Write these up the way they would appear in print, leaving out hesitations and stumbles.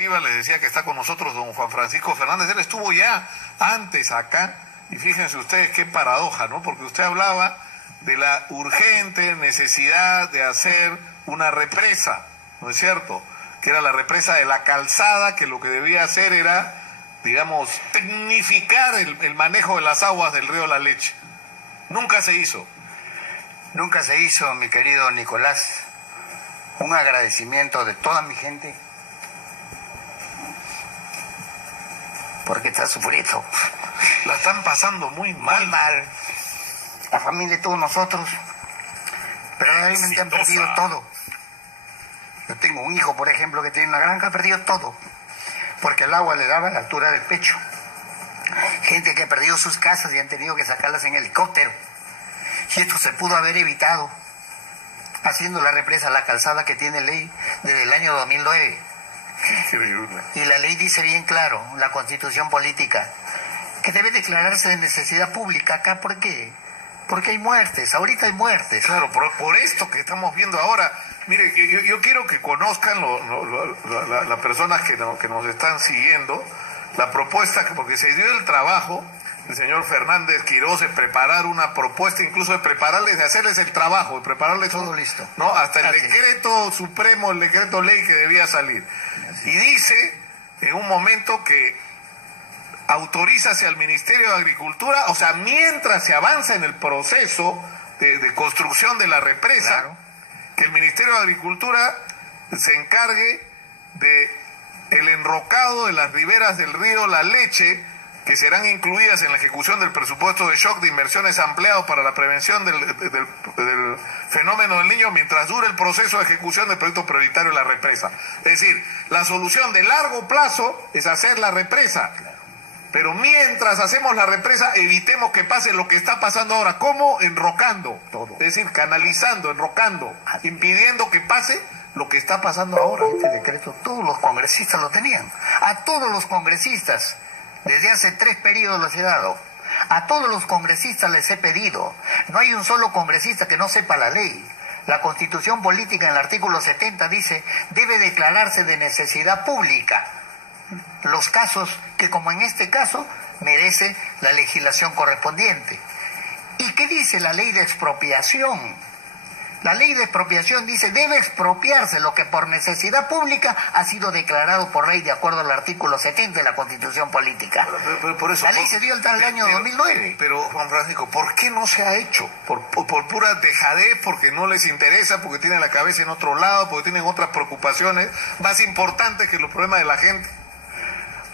diapositiva les decía que está con nosotros don Juan Francisco Fernández. Él estuvo ya antes acá y fíjense ustedes qué paradoja, ¿no? Porque usted hablaba de la urgente necesidad de hacer una represa, ¿no es cierto? Que era la represa de la Calzada, que lo que debía hacer era, digamos, tecnificar el manejo de las aguas del río La Leche. Nunca se hizo. Nunca se hizo, mi querido Nicolás. Un agradecimiento de toda mi gente porque está sufriendo. La están pasando muy mal. Muy mal. La familia de todos nosotros, pero realmente han perdido todo. Yo tengo un hijo, por ejemplo, que tiene una granja, ha perdido todo, porque el agua le daba a la altura del pecho. Gente que ha perdido sus casas y han tenido que sacarlas en helicóptero. Y esto se pudo haber evitado haciendo la represa La Calzada, que tiene ley desde el año 2009. Y la ley dice bien claro, la Constitución política, que debe declararse de necesidad pública. ¿Acá por qué? Porque hay muertes, ahorita hay muertes. Claro, por esto que estamos viendo ahora. Mire, yo quiero que conozcan las personas que nos están siguiendo, la propuesta, porque se dio el trabajo, el señor Fernández Quiroz, de preparar una propuesta, incluso de prepararles, de hacerles el trabajo, de prepararles todo listo, ¿no? Hasta el decreto supremo, el decreto ley que debía salir. Y dice en un momento que autoriza hacia el Ministerio de Agricultura, o sea, mientras se avanza en el proceso de construcción de la represa, claro, que el Ministerio de Agricultura se encargue de el enrocado de las riberas del río La Leche, que serán incluidas en la ejecución del presupuesto de shock de inversiones ampliado para la prevención del fenómeno del Niño mientras dure el proceso de ejecución del proyecto prioritario de la represa. Es decir, la solución de largo plazo es hacer la represa, pero mientras hacemos la represa evitemos que pase lo que está pasando ahora. ¿Cómo? Enrocando todo, es decir, canalizando, enrocando, impidiendo que pase lo que está pasando ahora. Este decreto todos los congresistas lo tenían, a todos los congresistas. Desde hace 3 periodos los he dado. A todos los congresistas les he pedido. No hay un solo congresista que no sepa la ley. La Constitución política en el artículo 70 dice, debe declararse de necesidad pública los casos que, como en este caso, merece la legislación correspondiente. ¿Y qué dice la ley de expropiación? La ley de expropiación dice, debe expropiarse lo que por necesidad pública ha sido declarado por ley de acuerdo al artículo 70 de la Constitución política. Pero por eso, la ley se dio hasta el año 2009. Pero, Juan Francisco, ¿por qué no se ha hecho? ¿Por pura dejadez? ¿Porque no les interesa? ¿Porque tienen la cabeza en otro lado? ¿Porque tienen otras preocupaciones más importantes que los problemas de la gente?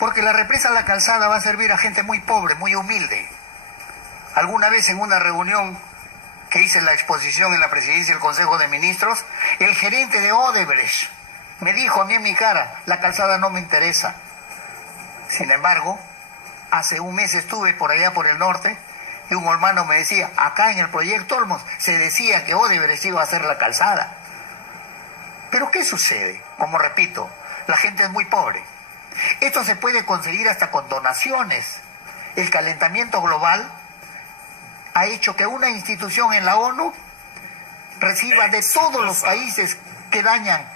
Porque la represa La Calzada va a servir a gente muy pobre, muy humilde. Alguna vez en una reunión que hice la exposición en la presidencia del Consejo de Ministros, el gerente de Odebrecht me dijo a mí en mi cara, La Calzada no me interesa. Sin embargo, hace un mes estuve por allá por el norte y un hermano me decía, acá en el proyecto Olmos se decía que Odebrecht iba a hacer La Calzada. Pero ¿qué sucede? Como repito, la gente es muy pobre. Esto se puede conseguir hasta con donaciones. El calentamiento global ha hecho que una institución en la ONU reciba de todos los países que dañan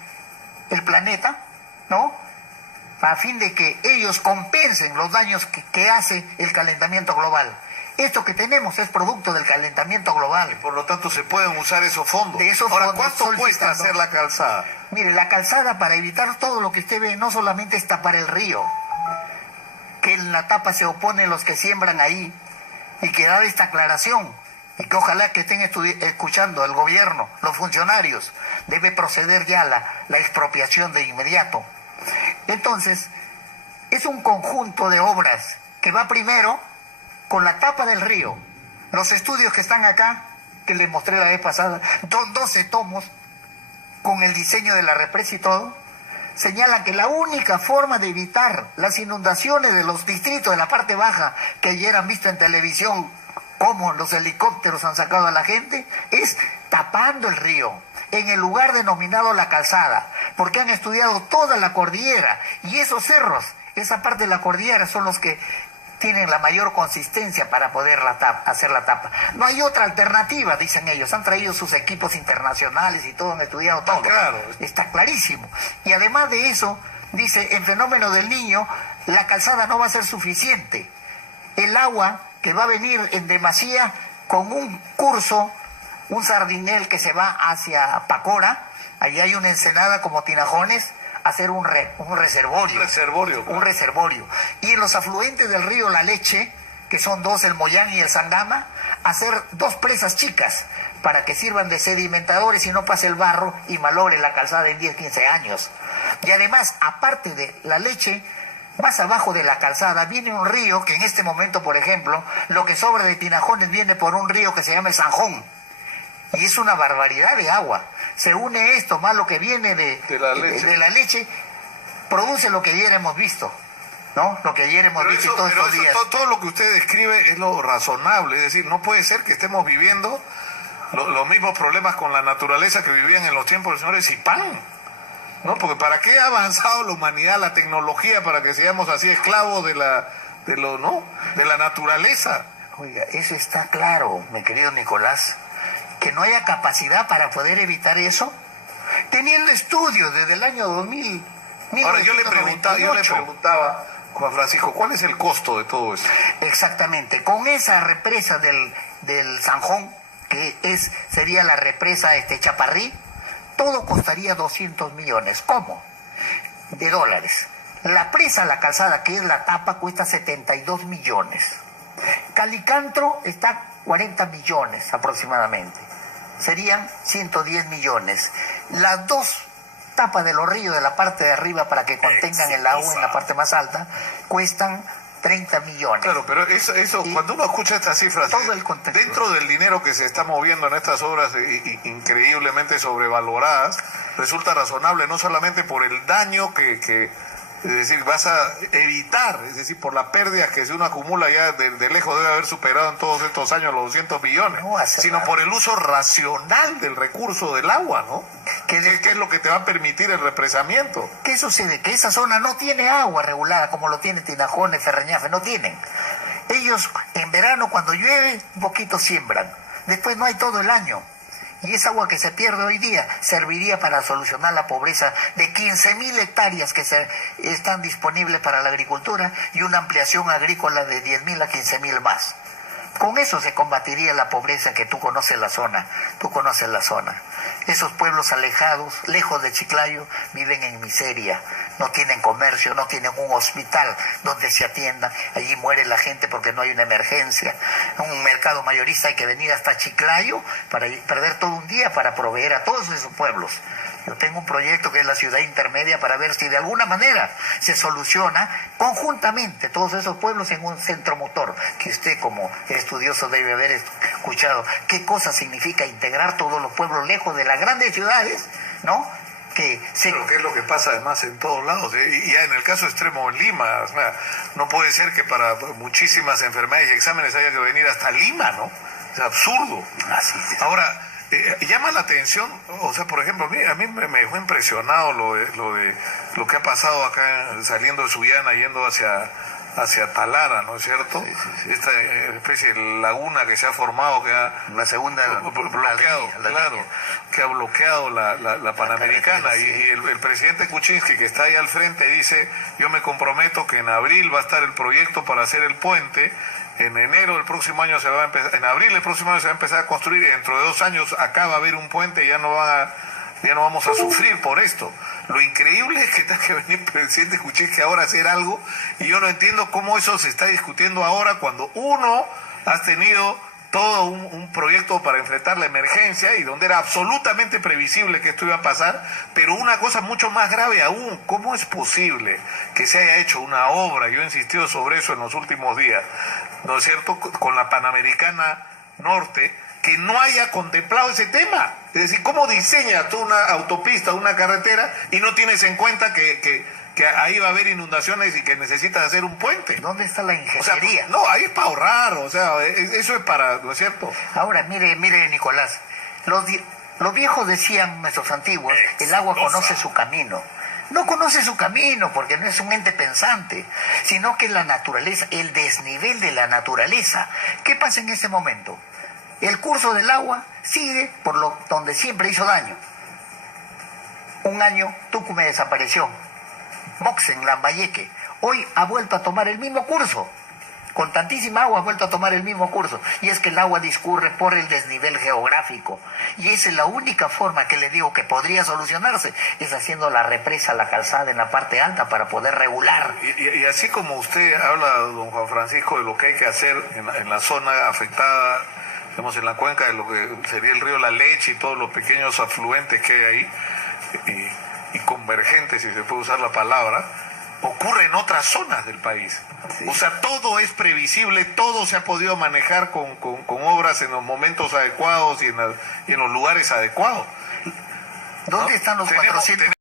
el planeta, ¿no? A fin de que ellos compensen los daños que hace el calentamiento global. Esto que tenemos es producto del calentamiento global. Y por lo tanto se pueden usar esos fondos. De esos Ahora, fondos, ¿cuánto cuesta hacer la calzada? Mire, la calzada, para evitar todo lo que usted ve, no solamente es tapar el río, que en la tapa se oponen los que siembran ahí, y que da esta aclaración, y que ojalá que estén escuchando el gobierno, los funcionarios, debe proceder ya la expropiación de inmediato. Entonces, es un conjunto de obras que va primero con la tapa del río. Los estudios que están acá, que les mostré la vez pasada, 12 tomos, con el diseño de la represa y todo, señalan que la única forma de evitar las inundaciones de los distritos de la parte baja, que ayer han visto en televisión cómo los helicópteros han sacado a la gente, es tapando el río, en el lugar denominado La Calzada, porque han estudiado toda la cordillera, y esos cerros, esa parte de la cordillera, son los que tienen la mayor consistencia para poder hacer la tapa. No hay otra alternativa, dicen ellos. Han traído sus equipos internacionales y todo, han estudiado todo. Claro. Está clarísimo. Y además de eso, dice, en fenómeno del Niño, la calzada no va a ser suficiente. El agua que va a venir en demasía con un curso, un sardinel que se va hacia Pacora, allí hay una ensenada como Tinajones, hacer un reservorio. Un reservorio. Y en los afluentes del río La Leche, que son dos, el Moyán y el Sangama, hacer dos presas chicas para que sirvan de sedimentadores y no pase el barro y malogre la calzada en 10, 15 años. Y además, aparte de La Leche, más abajo de la calzada viene un río que en este momento, por ejemplo, lo que sobra de Tinajones viene por un río que se llama el Sanjón. Y es una barbaridad de agua. Se une esto más lo que viene de la leche, produce lo que ayer hemos visto, ¿no? Lo que ayer hemos visto todos estos días. Todo lo que usted describe es lo razonable, es decir, no puede ser que estemos viviendo los mismos problemas con la naturaleza que vivían en los tiempos del señor Zipán, ¿no? Porque ¿para qué ha avanzado la humanidad, la tecnología, para que seamos así esclavos de la naturaleza? Oiga, eso está claro, mi querido Nicolás. Que no haya capacidad para poder evitar eso, teniendo estudios desde el año 2000. Ahora, yo le preguntaba, Juan Francisco, ¿cuál es el costo de todo eso? Exactamente, con esa represa del Sanjón, que sería la represa Chaparrí, todo costaría 200 millones. ¿Cómo? De dólares. La presa, la calzada, que es la tapa, cuesta 72 millones. Calicantro está 40 millones aproximadamente. Serían 110 millones. Las dos tapas de los ríos de la parte de arriba para que contengan el agua en la parte más alta cuestan 30 millones. Claro, pero eso cuando uno escucha estas cifras, todo el contexto, dentro del dinero que se está moviendo en estas obras increíblemente sobrevaloradas, resulta razonable no solamente por el daño que es decir, vas a evitar, es decir, por la pérdida que si uno acumula ya de lejos debe haber superado en todos estos años los 200 millones, sino por el uso racional del recurso del agua, ¿no? ¿Qué es lo que te va a permitir el represamiento? ¿Qué sucede? Que esa zona no tiene agua regulada como lo tiene Tinajones, Ferreñafe, no tienen. Ellos en verano cuando llueve un poquito siembran, después no hay todo el año. Y esa agua que se pierde hoy día serviría para solucionar la pobreza de 15.000 hectáreas que están disponibles para la agricultura y una ampliación agrícola de 10.000 a 15.000 más. Con eso se combatiría la pobreza que tú conoces la zona. Esos pueblos alejados, lejos de Chiclayo, viven en miseria. No tienen comercio, no tienen un hospital donde se atiendan. Allí muere la gente porque no hay una emergencia. En un mercado mayorista hay que venir hasta Chiclayo para perder todo un día para proveer a todos esos pueblos. Yo tengo un proyecto que es la ciudad intermedia para ver si de alguna manera se soluciona conjuntamente todos esos pueblos en un centro motor, que usted como estudioso debe haber escuchado. ¿Qué cosa significa integrar todos los pueblos lejos de las grandes ciudades, ¿no? Pero ¿qué es lo que pasa además en todos lados? Y ya en el caso extremo en Lima, o sea, no puede ser que para muchísimas enfermedades y exámenes haya que venir hasta Lima, ¿no? Es absurdo. Así es. Ahora, llama la atención, o sea, por ejemplo, a mí me dejó impresionado lo que ha pasado acá saliendo de Sullana yendo hacia Talara, ¿no es cierto? Sí. Esta especie de laguna que se ha formado, que ha la segunda bloqueado, que ha bloqueado la Panamericana, y el presidente Kuczynski, que está ahí al frente, dice: yo me comprometo que en abril va a estar el proyecto para hacer el puente. En enero del próximo año en abril del próximo año se va a empezar a construir, y dentro de 2 años acá va a haber un puente y ya no vamos a sufrir por esto. Lo increíble es que tenga que venir el presidente Kuczynski ahora a hacer algo, y yo no entiendo cómo eso se está discutiendo ahora cuando uno ha tenido todo un proyecto para enfrentar la emergencia y donde era absolutamente previsible que esto iba a pasar, pero una cosa mucho más grave aún: ¿cómo es posible que se haya hecho una obra? Yo he insistido sobre eso en los últimos días, ¿no es cierto?, con la Panamericana Norte, que no haya contemplado ese tema. Es decir, ¿cómo diseñas tú una autopista, una carretera, y no tienes en cuenta que ahí va a haber inundaciones y que necesitas hacer un puente? ¿Dónde está la ingeniería? O sea, no, ahí es para ahorrar, o sea, eso es para, ¿no es cierto? Ahora, mire, Nicolás, los viejos decían, nuestros antiguos, el agua conoce su camino. No conoce su camino porque no es un ente pensante, sino que es la naturaleza, el desnivel de la naturaleza. ¿Qué pasa en ese momento? El curso del agua sigue por donde siempre hizo daño. Un año Tucumán desapareció. Boxen, Lambayeque, hoy ha vuelto a tomar el mismo curso. Con tantísima agua ha vuelto a tomar el mismo curso. Y es que el agua discurre por el desnivel geográfico. Y esa es la única forma que le digo que podría solucionarse, es haciendo la represa, la calzada en la parte alta para poder regular. Y así como usted habla, don Juan Francisco, de lo que hay que hacer en la zona afectada, digamos, en la cuenca de lo que sería el río La Leche y todos los pequeños afluentes que hay ahí, y convergentes, si se puede usar la palabra, ocurre en otras zonas del país. Sí. O sea, todo es previsible, todo se ha podido manejar con obras en los momentos adecuados y en los lugares adecuados. ¿Dónde están los 400?